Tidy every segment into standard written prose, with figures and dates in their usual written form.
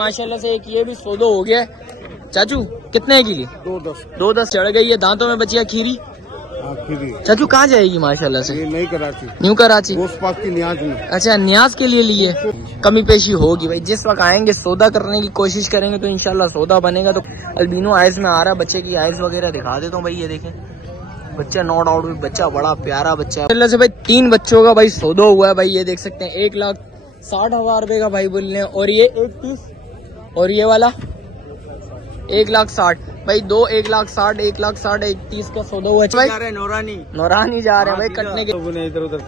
माशाल्लाह से एक ये भी सौदो हो गया। चाचू कितने की ली? 210 चढ़ गई है। दांतों में बचिया खीरी। चाचू कहाँ जाएगी माशाल्लाह से? नई कराची। न्यू कराची की न्याज में। अच्छा न्याज के लिए लिए। कमी पेशी होगी भाई, जिस वक्त आएंगे सौदा करने की कोशिश करेंगे तो इंशाल्लाह सौदा बनेगा। तो अल्बिनो आइज में आ रहा है, बच्चे की आइज वगैरह दिखा देता हूँ भाई। ये देखें बच्चा, नो डाउट बच्चा बड़ा प्यारा बच्चा है से भाई। 3 बच्चों का भाई सौदा हुआ है भाई। ये देख सकते हैं 1,60,000 रुपए का भाई बोल रहे हैं। और ये 1,30 और ये वाला 1,60,000 भाई। 1,60,000 1,60,000 1,30 का सौदा हुआ है। नौरानी जा रहे हैं भाई कटने के। इधर उधर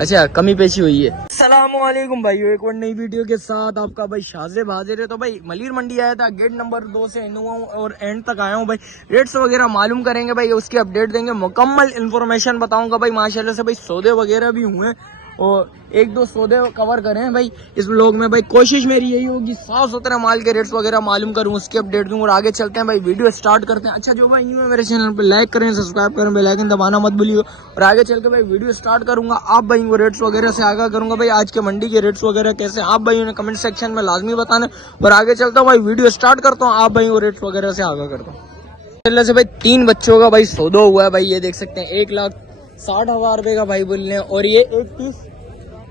अच्छा कमी पेशी हुई है। अस्सलामुअलैकुम भाई, एक और नई वीडियो के साथ आपका भाई शाज़ेब हाजिर है। तो भाई मलिर मंडी आया था, गेट नंबर 2 से इन हुआ हूँ और एंड तक आया हूँ भाई। रेट्स वगैरह मालूम करेंगे भाई, उसकी अपडेट देंगे, मुकम्मल इन्फॉर्मेशन बताऊंगा भाई। माशाल्लाह से भाई सौदे वगैरह भी हुए और 1-2 सौदे कवर करें भाई इस व्लॉग में भाई। कोशिश मेरी यही होगी साफ सुथरा माल के रेट्स वगैरह मालूम करूं, उसकी अपडेट दूं और आगे चलते हैं भाई। वीडियो स्टार्ट करते हैं। अच्छा जो भाई न्यू है मेरे चैनल पे लाइक करें, सब्सक्राइब करें, बेल आइकन दबाना मत भूलिए। और आगे चल के भाई वीडियो स्टार्ट करूंगा, आप भाई को रेट्स वगैरह से आगाह करूंगा भाई। आज के मंडी के रेट्स वगैरह कैसे आप भाई ने कमेंट सेक्शन में लाजमी बताना। और आगे चलता हूँ भाई, वीडियो स्टार्ट करता हूँ, आप भाई को रेट्स वगैरह से आगाह करता हूँ। से भाई 3 बच्चों का भाई सौदा हुआ है भाई। ये देख सकते हैं 1,60,000 रुपए का भाई बोल रहे हैं। और ये 1,30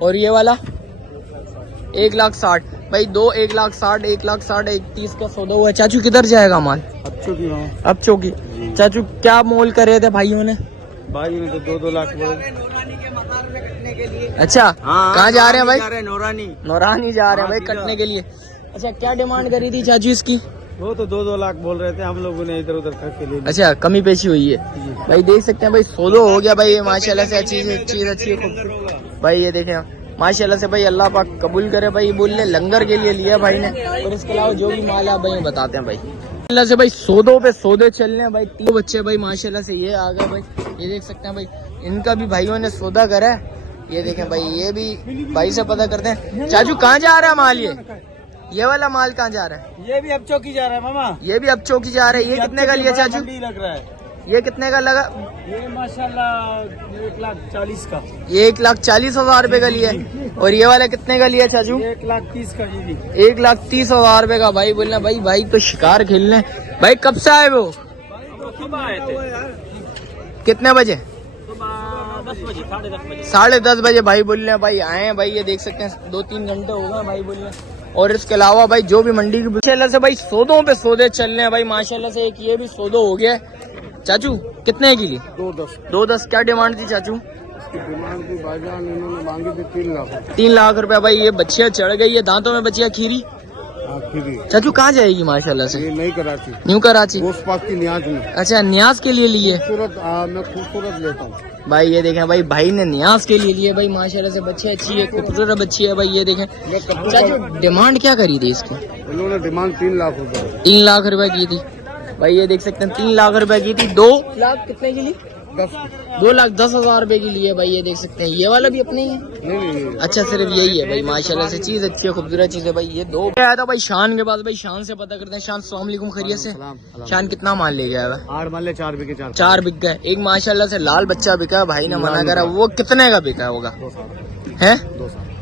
और ये वाला 1,60,000 भाई। 1,60,000 1,60,000 1,30 का सौदा हुआ है। चाचू किधर जाएगा माल? अब चौकी। चाचू क्या मोल करे थे भाइयों ने? तो 2-2 लाख। अच्छा कहाँ जा रहे हैं भाई? नौरानी जा रहे हैं भाई अच्छा। कटने के लिए। अच्छा क्या डिमांड करी थी चाचू इसकी? वो तो 2-2 लाख बोल रहे थे, हम लोगों ने इधर उधर करके ले। अच्छा कमी पेशी हुई है भाई। देख सकते हैं भाई सौदा हो गया भाई। ये माशाल्लाह से अच्छी है खूबसूरत भाई। ये देखें माशाल्लाह से भाई, अल्लाह पाक कबूल करे भाई। बोलने लंगर के लिए लिया भाई ने। और इसके अलावा जो भी माल आप भाई बताते हैं भाई। माशाल्लाह से भाई सौदों पे सौदे चल रहे हैं भाई। 3 बच्चे भाई माशाल्लाह से ये आ गए भाई। ये देख सकते हैं भाई, इनका भी भाइयों ने सौदा करा है। ये देखें भाई, ये भी भाई से पता करते हैं। चाचू कहाँ जा रहा है माल? ये वाला माल कहाँ जा रहा है? ये भी अब चौकी जा रहा है मामा। ये भी अब चौकी जा रहा है। ये कितने का लिया चाचू? लग रहा है। ये कितने का लगा? ये माशाल्लाह 1,40,000 का। ये 1,40,000 रुपए का लिया है। और ये वाला कितने का लिया चाचू? 1,30,000 का। ये भी 1,30,000 रुपए का भाई बोलना भाई। भाई तो शिकार खेलने भाई। कब से आए वो? कितने बजे? 10:30 बजे भाई बोल रहे भाई आए हैं भाई। ये देख सकते हैं 2-3 घंटे हो गए भाई बोल रहे। और इसके अलावा भाई जो भी मंडी की माशाल्लाह से भाई सौदों पे सौदे चल रहे हैं भाई। माशाल्लाह से एक ये भी सौदा हो गया। चाचू कितने की ली? 210 क्या डिमांड थी चाचू? डिमांड थी भाईजान, इन्होंने मांगी थी 3 लाख। 3 लाख रुपया भाई। ये बच्चियां चढ़ गई है, दांतों में बच्चियां खीरी। चाचू कहाँ जाएगी माशाल्लाह से? नई कराची। न्यू कराची की न्याज में। अच्छा न्याज के लिए लिए। मैं खूबसूरत लेता हूँ भाई। ये देखें भाई, भाई ने न्याज के लिए लिए भाई। माशाल्लाह से बच्ची अच्छी है, खूबसूरत बच्ची है भाई। ये देखें चाचू डिमांड क्या करी थी इसकी? इन्होंने डिमांड 3 लाख रुपए। 3 लाख रुपए की थी भाई। ये देख सकते हैं 3 लाख रुपए की थी। 2 लाख कितने की ली? 2,10,000 रुपए की लिए भाई। ये देख सकते हैं ये वाला भी अपने ही है। नहीं। अच्छा सिर्फ यही है भाई। माशाल्लाह से चीज अच्छी है, खूबसूरत चीज है भाई। ये 2 आया था भाई शान के पास भाई। शान से पता करते हैं। शान अस्सलाम वालेकुम, खैरियत से? शान कितना माल ले गया है? 8 माल 4 बिके। 4 बिक गए। एक माशाल्लाह से लाल बच्चा बिका है, भाई ने मना करा। वो कितने का बिका होगा? है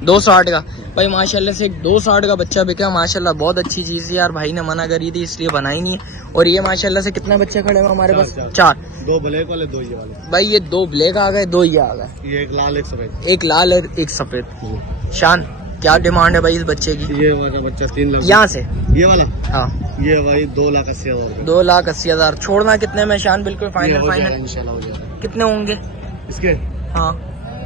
260 का भाई। माशाल्लाह से 260 का बच्चा बिका। माशाल्लाह बहुत अच्छी चीज है यार। भाई ने मना करी थी इसलिए बनाई नहीं है। और ये माशाल्लाह से कितने बच्चे खड़े हैं हमारे पास? 4। 2 ब्लैक वाले 2 ये वाले भाई। ये 2 ब्लैक आ गए, 2 ये आ गए। ये एक लाल एक सफेद। एक लाल और एक सफेद। शान क्या डिमांड है भाई इस बच्चे की? ये वाला बच्चा 3 लाख। यहाँ से ये वाला? हाँ ये भाई 2,80,000। 2,80,000 छोड़ना कितने में शान? बिल्कुल फाइनल इंशाल्लाह हो जाएगा। कितने होंगे इसके? हाँ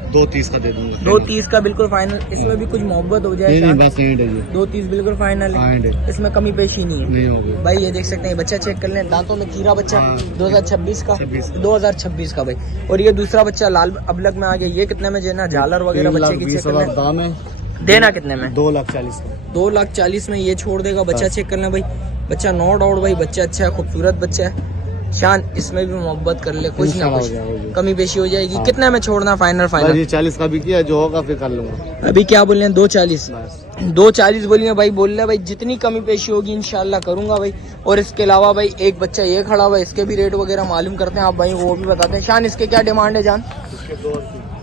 2,30 का दे दूंगा। 2,30 का बिल्कुल फाइनल। इसमें भी कुछ मोहब्बत हो जाए? नहीं बस यही है। 2,30 बिल्कुल फाइनल है, इसमें कमी पेशी नहीं है। नहीं होगी भाई। ये देख सकते हैं बच्चा चेक कर लें, दांतों में खीरा बच्चा। 2026 का 2026 का भाई। और ये दूसरा बच्चा लाल अबलग में आ गया। ये कितने में देना? झालर वगैरह बच्चे की चेक कर लें। देना कितने में? 2,40,000 का। 2,40,000 में ये छोड़ देगा। बच्चा चेक करना भाई। बच्चा नो डाउट भाई बच्चा अच्छा है, खूबसूरत बच्चा है। शान इसमें भी मोहब्बत कर ले, कुछ ना कुछ कमी पेशी हो जाएगी। हाँ। कितने में छोड़ना? फाइनल 40 का भी किया, जो होगा फिर कर लूंगा। अभी क्या बोल रहे हैं? 2,40 बोलिए भाई। बोल रहे भाई जितनी कमी पेशी होगी इंशाल्लाह करूंगा भाई। और इसके अलावा भाई एक बच्चा ये खड़ा हुआ है, इसके भी रेट वगैरह मालूम करते हैं आप भाई, वो भी बताते हैं। शान इसके क्या डिमांड है जान?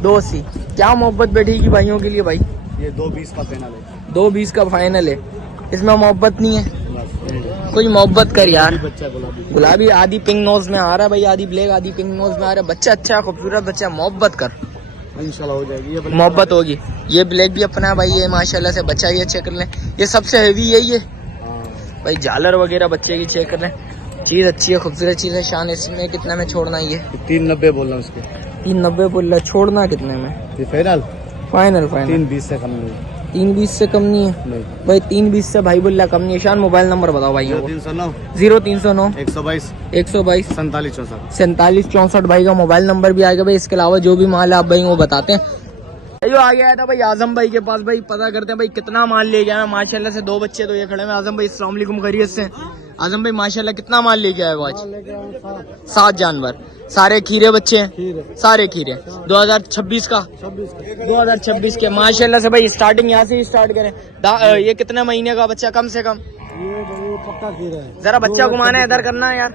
2,80। क्या मोहब्बत बैठेगी भाइयों के लिए भाई? ये 2,20 का फाइनल है। 2,20 का फाइनल है। इसमें मोहब्बत नहीं है, कोई मोहब्बत कर यार। बच्चा गुलाबी गुलाबी आधी पिंक नोज में आ रहा है भाई, आधी ब्लैक आधी पिंक नोज में आ रहा है। बच्चा अच्छा खूबसूरत बच्चा, मोहब्बत कर, इंशाल्लाह हो जाएगी। ये मोहब्बत होगी। ये ब्लैक भी अपना है भाई, ये माशाल्लाह से बच्चा ये चेक कर लें, ये सबसे हैवी यही है भाई। झालर वगैरह बच्चे की चेक कर लें, चीज अच्छी है, खूबसूरत चीज है। शान इसमें कितना में छोड़ना है? ये 390 बोल रहा हूँ उसके। 390 बोल रहा है, छोड़ना कितने में? ये फाइनल फाइनल 320 से कम नहीं। 320 से कम नहीं है नहीं भाई, 320 से भाई बोल रहा कम नहीं है। शान मोबाइल नंबर बताओ भाई। 0309 0309 122 122 47 64। 47 64 भाई का मोबाइल नंबर भी आएगा भाई। इसके अलावा जो भी माल है आप भाई वो बताते हैं। जो आ गया था भाई आजम भाई के पास, भाई पता करते हैं भाई कितना माल ले गया है। माशाल्लाह से 2 बच्चे तो ये खड़े हैं। आजम भाई अस्सलाम वालेकुम, खैरियत से? आजम भाई माशाल्लाह कितना माल ले गया है वो आज? 7 जानवर, सारे खीरे बच्चे हैं, सारे खीरे। 2026 का 2026 के माशाल्लाह से भाई। स्टार्टिंग यहाँ से ही स्टार्ट करें। ये कितने महीने का बच्चा कम से कम? ये पक्का खीरा है। जरा बच्चा घुमाना है, इधर करना है यार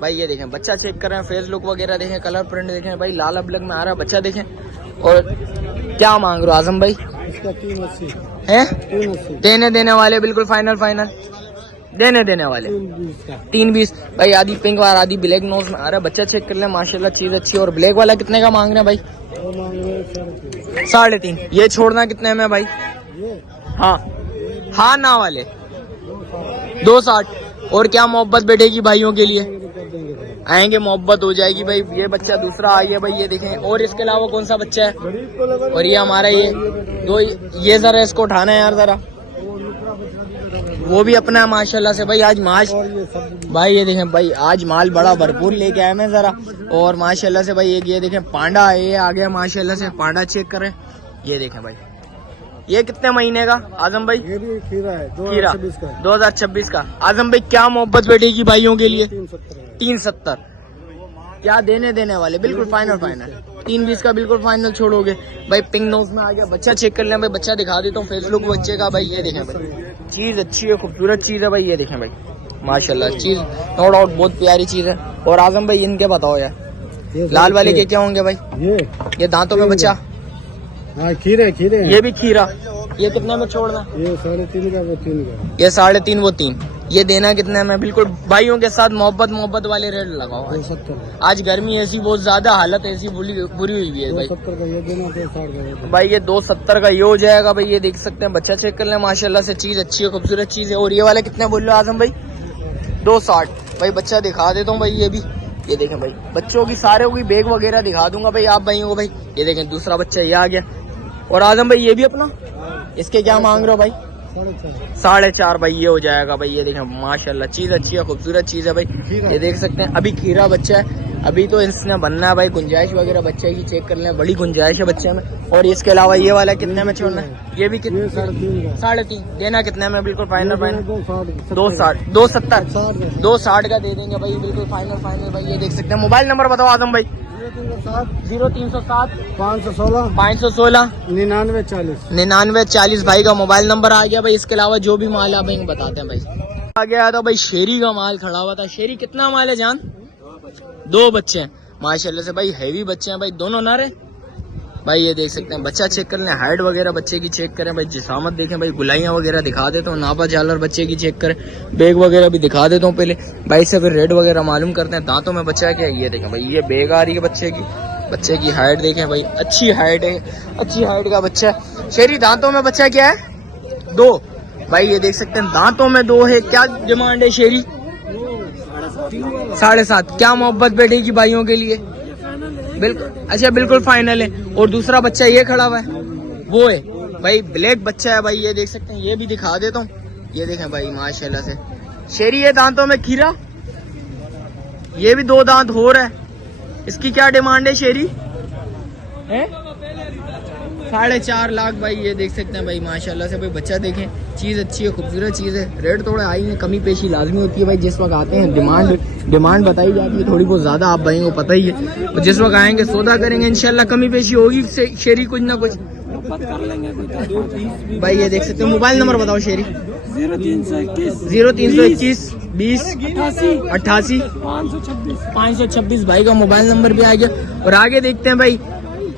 भाई। ये देखें बच्चा चेक कर रहे हैं, फेस लुक वगैरह देखें, कलर प्रिंट देखें भाई, लाल अबलग में आ रहा है बच्चा देखें। और क्या मांग रहे हो आजम भाई? इसका 380 है 380 देने वाले, बिल्कुल फाइनल देने वाले। 320 का 320 भाई, आधी पिंक और आधी ब्लैक नोज में आ रहा है बच्चा। चेक कर ले माशाल्लाह, चीज अच्छी है। और ब्लैक वाला कितने का मांग रहे हैं भाई? वो मांग रहे हैं 3.5। 3.5। ये छोड़ना कितने में भाई? ये हाँ ना वाले 260। और क्या मोहब्बत बैठेगी भाइयों के लिए? कर देंगे भाई। आएंगे, मोहब्बत हो जाएगी भाई। ये बच्चा दूसरा आ गया भाई, ये देखें। और इसके अलावा कौन सा बच्चा है? और ये हमारा ये 2, ये जरा इसको उठाना है यार जरा। वो भी अपना है माशाल्लाह से भाई। आज माश भाई ये देखें भाई, आज माल बड़ा भरपूर लेके आए मैं जरा। और माशाल्लाह से भाई ये देखें पांडा है, ये आ गया माशाल्लाह से। पांडा चेक करें, ये देखें भाई। ये कितने महीने का आजम भाई? ये भी खीरा है खीरा 2026 2026 का। आजम भाई क्या मोहब्बत बैठेगी भाइयों के लिए? 370 370। क्या देने वाले? बिल्कुल फाइनल 320 का बिल्कुल फाइनल छोड़ोगे भाई। पिंक नोज में आ गया बच्चा। चेक कर लें भाई, बच्चा दिखा देता हूँ फेस लुक बच्चे का भाई। ये देखें भाई, चीज अच्छी है, खूबसूरत चीज है भाई। ये देखें भाई माशाल्लाह, चीज नो डाउट बहुत प्यारी चीज है। और आजम भाई इनके बताओ यार, लाल वाले के क्या होंगे भाई? ये दांतों में बच्चा, हाँ खीरे ये भी खीरा। ये कितने में छोड़ना? ये 3.5 का वो 3 का। ये 3.5 वो 3। ये देना कितने में? बिल्कुल भाइयों के साथ मोहब्बत वाले रेट लगाओ। 270 आज गर्मी ऐसी बहुत ज्यादा, हालत ऐसी बुरी हुई है भाई। 270 का ये देना, 260 का भाई ये 270 का ये हो जाएगा भाई। ये देख सकते हैं, बच्चा चेक कर लें माशाल्लाह से, चीज अच्छी है, खूबसूरत चीज है। और ये वाला कितने बोल रहे हो आजम भाई? 260 भाई। बच्चा दिखा देता हूँ भाई, ये भी ये देखें भाई। बच्चों की सारे की बैग वगैरह दिखा दूंगा भाई आप भाइयों को भाई। ये देखें दूसरा बच्चा ये आ गया। और आजम भाई ये भी अपना, इसके क्या मांग रहे हो भाई? 4.5 भाई। ये हो जाएगा भाई। ये देखें माशाल्लाह, चीज अच्छी है, खूबसूरत चीज है भाई। ये देख सकते हैं, अभी खीरा बच्चा है, अभी तो इसने बनना है भाई। गुंजाइश वगैरह बच्चे की चेक कर लें, बड़ी गुंजाइश है बच्चे में। और इसके अलावा ये वाला कितने में छोड़ना है? ये भी कितने? 3.5 देना कितने में? बिल्कुल फाइनल 260 260 का दे देंगे भाई, बिल्कुल फाइनल भाई। ये देख सकते हैं। मोबाइल नंबर बताओ आजम भाई। 0307 516 516 9940 9940 भाई का मोबाइल नंबर आ गया भाई। इसके अलावा जो भी माल है भाई बताते हैं भाई। आ गया था भाई शेरी का माल खड़ा हुआ था। शेरी कितना माल है जान? 2 बच्चे हैं माशाल्लाह से भाई, हैवी बच्चे हैं भाई, दोनों नारे भाई। ये देख सकते हैं, बच्चा चेक कर लें, हाइट वगैरह बच्चे की चेक करें भाई, जिसामत देखें भाई, गुलाइयाँ वगैरह दिखा देता हूँ, नापा झालर बच्चे की चेक करें, बैग वगैरह भी दिखा देता हूँ पहले भाई से, फिर रेट वगैरह मालूम करते हैं। दांतों में बच्चा क्या है ये देखें भाई, ये बैग आ रही है बच्चे की। बच्चे की हाइट देखें भाई, अच्छी हाइट है, अच्छी हाइट का बच्चा है। शेरी दांतों में बच्चा क्या है? 2 भाई। ये देख सकते हैं दांतों में 2 है। क्या डिमांड है शेरी? 7.5। क्या मोहब्बत बैठेगी भाइयों के लिए? बिल्कुल अच्छा, बिल्कुल फाइनल है। और दूसरा बच्चा ये खड़ा हुआ है वो है भाई, ब्लैक बच्चा है भाई। ये देख सकते हैं, ये भी दिखा देता हूँ। ये देखें भाई माशाल्लाह से शेरी है, दांतों में खीरा, ये भी 2 दांत हो रहा है। इसकी क्या डिमांड है शेरी? है 4.5 लाख भाई। ये देख सकते हैं भाई माशाल्लाह से भाई, बच्चा देखें, चीज अच्छी है, खूबसूरत चीज है। रेट थोड़े आई है, कमी पेशी लाजमी होती है भाई। जिस वक्त आते हैं डिमांड बताई जाती है थोड़ी बहुत ज्यादा, आप भाई को पता ही है। और जिस वक्त आएंगे सौदा करेंगे इंशाल्लाह कमी पेशी होगी। शेरी कुछ ना कुछ कर लेंगे भाई। ये देख सकते हैं। मोबाइल नंबर बताओ शेरी। 0321 20 88 526 भाई का मोबाइल नंबर भी आ गया। और आगे देखते हैं भाई,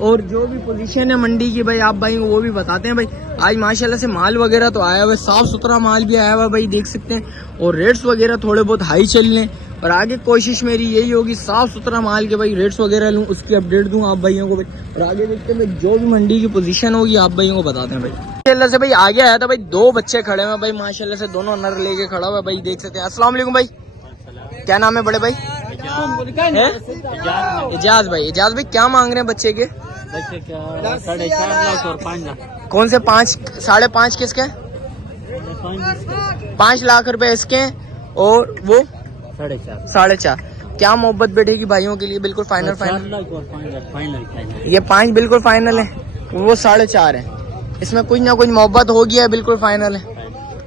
और जो भी पोजीशन है मंडी की भाई आप भाई को वो भी बताते हैं भाई। आज माशाल्लाह से माल वगैरह तो आया हुआ है, साफ सुथरा माल भी आया हुआ है भाई, देख सकते हैं। और रेट्स वगैरह थोड़े बहुत हाई चल रहे हैं और आगे कोशिश मेरी यही होगी साफ सुथरा माल के भाई रेट्स वगैरह लूँ, उसकी अपडेट दूँ आप भाइयों को भाई। और आगे देखते हैं भाई जो भी मंडी की पोजीशन होगी आप भाइयों को बताते हैं भाई। माशाल्लाह से भाई आगे आया था भाई, 2 बच्चे खड़े हुए भाई, माशाल्लाह से दोनों नर लेके खड़ा हुआ भाई, देख सकते हैं। अस्सलाम वालेकुम भाई, क्या नाम है बड़े भाई? इजाज भाई। इजाज भाई क्या मांग रहे हैं बच्चे के? 4.5 लाख और 5 लाख। कौन से 5? 5.5 किसके? 5 लाख रुपए इसके हैं और वो 4.5। क्या मोहब्बत बैठेगी भाइयों के लिए? बिल्कुल फाइनल फाइनल। ये 5 बिल्कुल फाइनल है, वो 4.5 है। इसमें कुछ ना कुछ मोहब्बत हो गया है, बिल्कुल फाइनल है,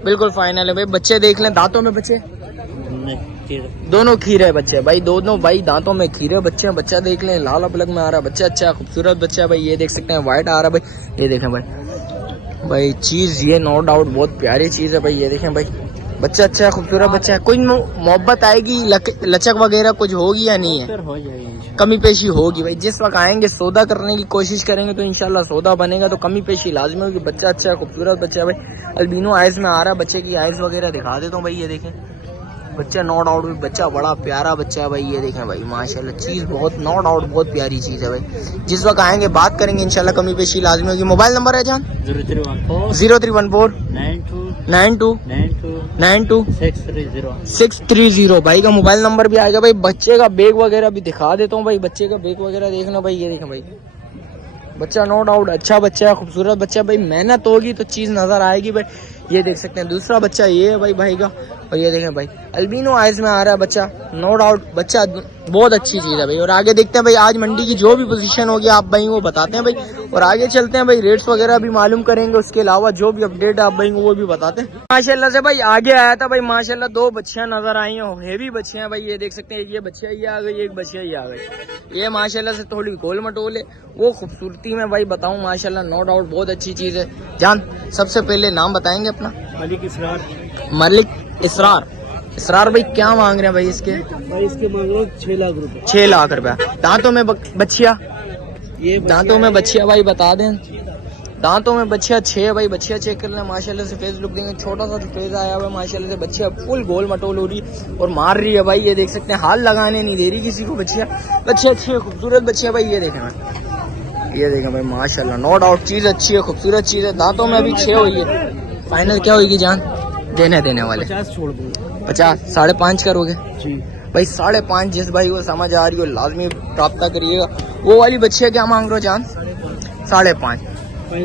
बिल्कुल फाइनल है भाई। बच्चे देख लें, दांतों में बच्चे दोनों खीरे बच्चे भाई, दोनों भाई दांतों में खीरे बच्चे हैं। बच्चा देख लें, लाल पलक में आ रहा है बच्चा, अच्छा खूबसूरत बच्चा है भाई, ये देख सकते हैं। व्हाइट आ रहा है भाई, ये देखें भाई चीज, ये नो डाउट बहुत प्यारी चीज है भाई, ये देखें भाई बच्चा अच्छा है, खूबसूरत बच्चा है। कोई मोहब्बत आएगी, लचक वगैरह कुछ होगी या नहीं है? कमी पेशी होगी भाई। जिस वक्त आएंगे सौदा करने की कोशिश करेंगे तो इंशाल्लाह सौदा बनेगा, तो कमी पेशी लाजमी होगी। बच्चा अच्छा है, खूबसूरत बच्चा है भाई। अल्बिनो आइज में आ रहा है, बच्चे की आइज वगैरह दिखा देता हूँ भाई, ये देखें बच्चा, नो डाउट बच्चा बड़ा प्यारा बच्चा है भाई, ये देखें भाई माशाल्लाह चीज़ बहुत, नो डाउट बहुत प्यारी चीज़ है भाई। जिस वक्त आएंगे बात करेंगे इंशाल्लाह, कमी पेशी लाजमी होगी। मोबाइल नंबर है जान? 0314 92 630 भाई का मोबाइल नंबर भी आएगा भाई। बच्चे का बैग वगैरह भी दिखा देता हूँ भाई, बच्चे का बैग वगैरह देखना भाई, ये देखें भाई बच्चा नो डाउट अच्छा बच्चा है, खूबसूरत बच्चा है भाई। मेहनत होगी तो चीज़ नज़र आएगी भाई, ये देख सकते हैं। दूसरा बच्चा ये है भाई का, और ये देखें भाई अल्बिनो आइज में आ रहा है बच्चा, नो डाउट बच्चा बहुत अच्छी चीज़ है भाई। और आगे देखते हैं भाई आज मंडी की जो भी पोजीशन होगी आप भाई वो बताते हैं भाई। और आगे चलते हैं भाई, रेट्स वगैरह भी मालूम करेंगे, उसके अलावा जो भी अपडेट आप भाई वो भी बताते हैं। माशाल्लाह से भाई आगे आया था भाई, माशाल्लाह 2 बच्चियां नजर आई हैं, हेवी बच्चियां भाई, ये देख सकते हैं। ये बच्चिया ये आ गई, एक बच्चिया ये आ गई। ये माशाल्लाह से थोड़ी गोल मटोल है, वो खूबसूरती में भाई बताऊं माशाल्लाह नो डाउट बहुत अच्छी चीज़ है। जान सबसे पहले नाम बताएंगे अपना? मलिक इसरार। मलिक इसरार। इसरार भाई क्या मांग रहे हैं भाई इसके? भाई इसके मांग रहे 6 लाख रुपए। 6 लाख रुपया। दांतों में बच्चिया, ये दांतों में बच्चिया भाई बता दें, दांतों में बच्चिया 6 भाई। बच्चिया चेक कर लें माशाल्लाह से, फेस लुक देंगे, छोटा सा फेस आया हुआ है माशाल्लाह से। बच्चिया फुल गोल मटोल हो रही और मार रही है भाई, ये देख सकते हैं। हाल लगाने नहीं दे रही किसी को बच्चिया। बच्चे अच्छी है, खूबसूरत बच्चिया भाई, ये देखें भाई, ये देखें भाई माशाल्लाह नो डाउट चीज़ अच्छी है, खूबसूरत चीज़ है। दांतों में अभी 6 हुई है। फाइनल क्या होगी जान? देने वाले 50 छोड़ दूँ। 50, 5.5 करोगे जी भाई? 5.5 जिस भाई को समझ आ रही हो लाजमी प्राप्त करिएगा। वो वाली बच्चिया क्या मांग रहे हो जान? 5.5।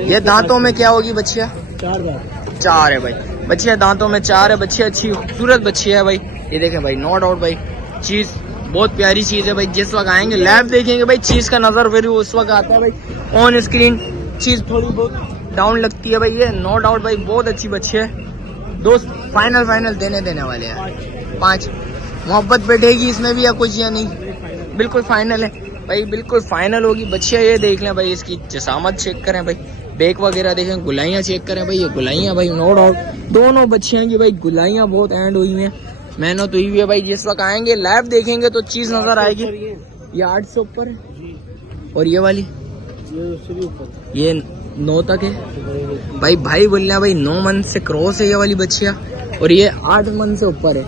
ये दांतों में क्या होगी बच्चिया? 4 है भाई। बच्चिया दांतों में 4 है, बच्ची अच्छी खूबसूरत बच्ची है भाई, ये देखें भाई नो डाउट भाई चीज़ बहुत प्यारी चीज़ है भाई। जिस वक्त आएंगे लैब देखेंगे भाई, चीज़ का नज़र फिर उस वक्त आता है भाई। ऑन स्क्रीन चीज़ थोड़ी बहुत डाउन लगती है भाई, ये नो डाउट भाई बहुत अच्छी बच्ची है। दोस्त फाइनल देने वाले हैं 5। मोहब्बत बैठेगी इसमें भी या कुछ या नहीं? बिल्कुल फाइनल है भाई, बिल्कुल फाइनल होगी बच्चियाँ। ये देख लें भाई, इसकी जसामत चेक करें भाई, बैक वगैरह देखें, गुलाइयाँ चेक करें भाई, ये गुलाइयाँ भाई नो डाउट दोनों बच्चियाँ की भाई गुलाइयाँ बहुत एंड हुई हैं, मेहनत हुई हुई है भाई। जिस वक्त आएंगे लैब देखेंगे तो चीज़ नज़र आएगी। ये 8 से ऊपर है और ये वाली ये 9 तक है भाई बोल रहे हैं भाई 9 मंथ से क्रॉस है ये वाली बच्चिया, और ये 8 मंथ से ऊपर है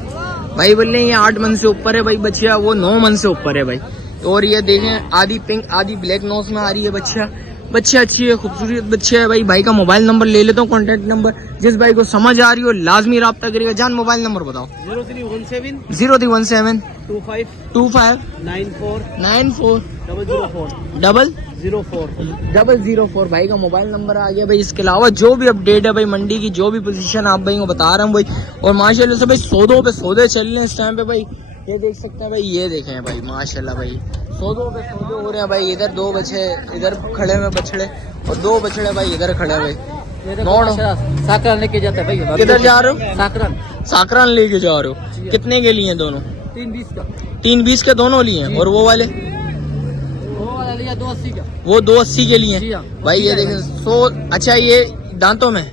भाई बोल रहे हैं। ये 8 मंथ से ऊपर है भाई बच्चिया, वो 9 मंथ से ऊपर है भाई। तो और ये देखें आधी पिंक आधी ब्लैक नोज में आ रही है बच्चिया। बच्ची अच्छी है, खूबसूरत बच्ची है भाई। भाई का मोबाइल नंबर ले लेता हूँ, कॉन्टेक्ट नंबर, जिस भाई को समझ आ रही हो लाजमी रब्ता करिएगा। जान मोबाइल नंबर बताओ? 0317 25 94 004 भाई का मोबाइल नंबर आ गया भाई। इसके अलावा जो भी अपडेट है भाई मंडी की, जो भी पोजीशन आप भाई को बता रहा हूँ भाई। और माशाल्लाह से भाई सौदों पे सौदे चल रहे हैं इस टाइम पे भाई, ये देख सकते हैं भाई, ये देखें भाई माशाल्लाह भाई सौदों पे सौदे हो रहे हैं भाई। इधर 2 बच्चे इधर खड़े हुए बछड़े और 2 बछड़े भाई इधर खड़े भाई। साकरान लेके जाते हैं भाई। किधर जा रहे हो? साकरान लेके जा रहे हो? जी। कितने के लिए दोनों? 320 का। 320 के दोनों लिए हैं। और वो वाले? वो वाला लिया 280 का। वो 280 के लिए जी हैं हाँ। भाई। ये देखें 100। अच्छा ये दांतों में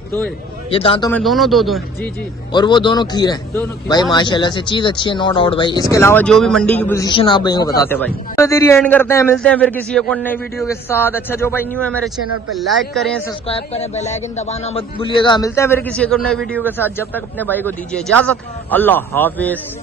ये दांतों में दोनों दो हैं जी जी और वो दोनों खीर हैं दोनों भाई माशाल्लाह से चीज अच्छी है, नो डाउट भाई। इसके अलावा जो भी मंडी की पोजीशन आप भाई को बताते हैं भाई। तो देरी एंड करते हैं, मिलते हैं फिर किसी एक और नई वीडियो के साथ। अच्छा जो भाई न्यू है मेरे चैनल पे लाइक करें, सब्सक्राइब करें, बेल आइकन दबाना मत भूलिएगा। मिलते हैं फिर किसी एक और नई वीडियो के साथ, जब तक अपने भाई को दीजिए इजाजत। अल्लाह हाफिज।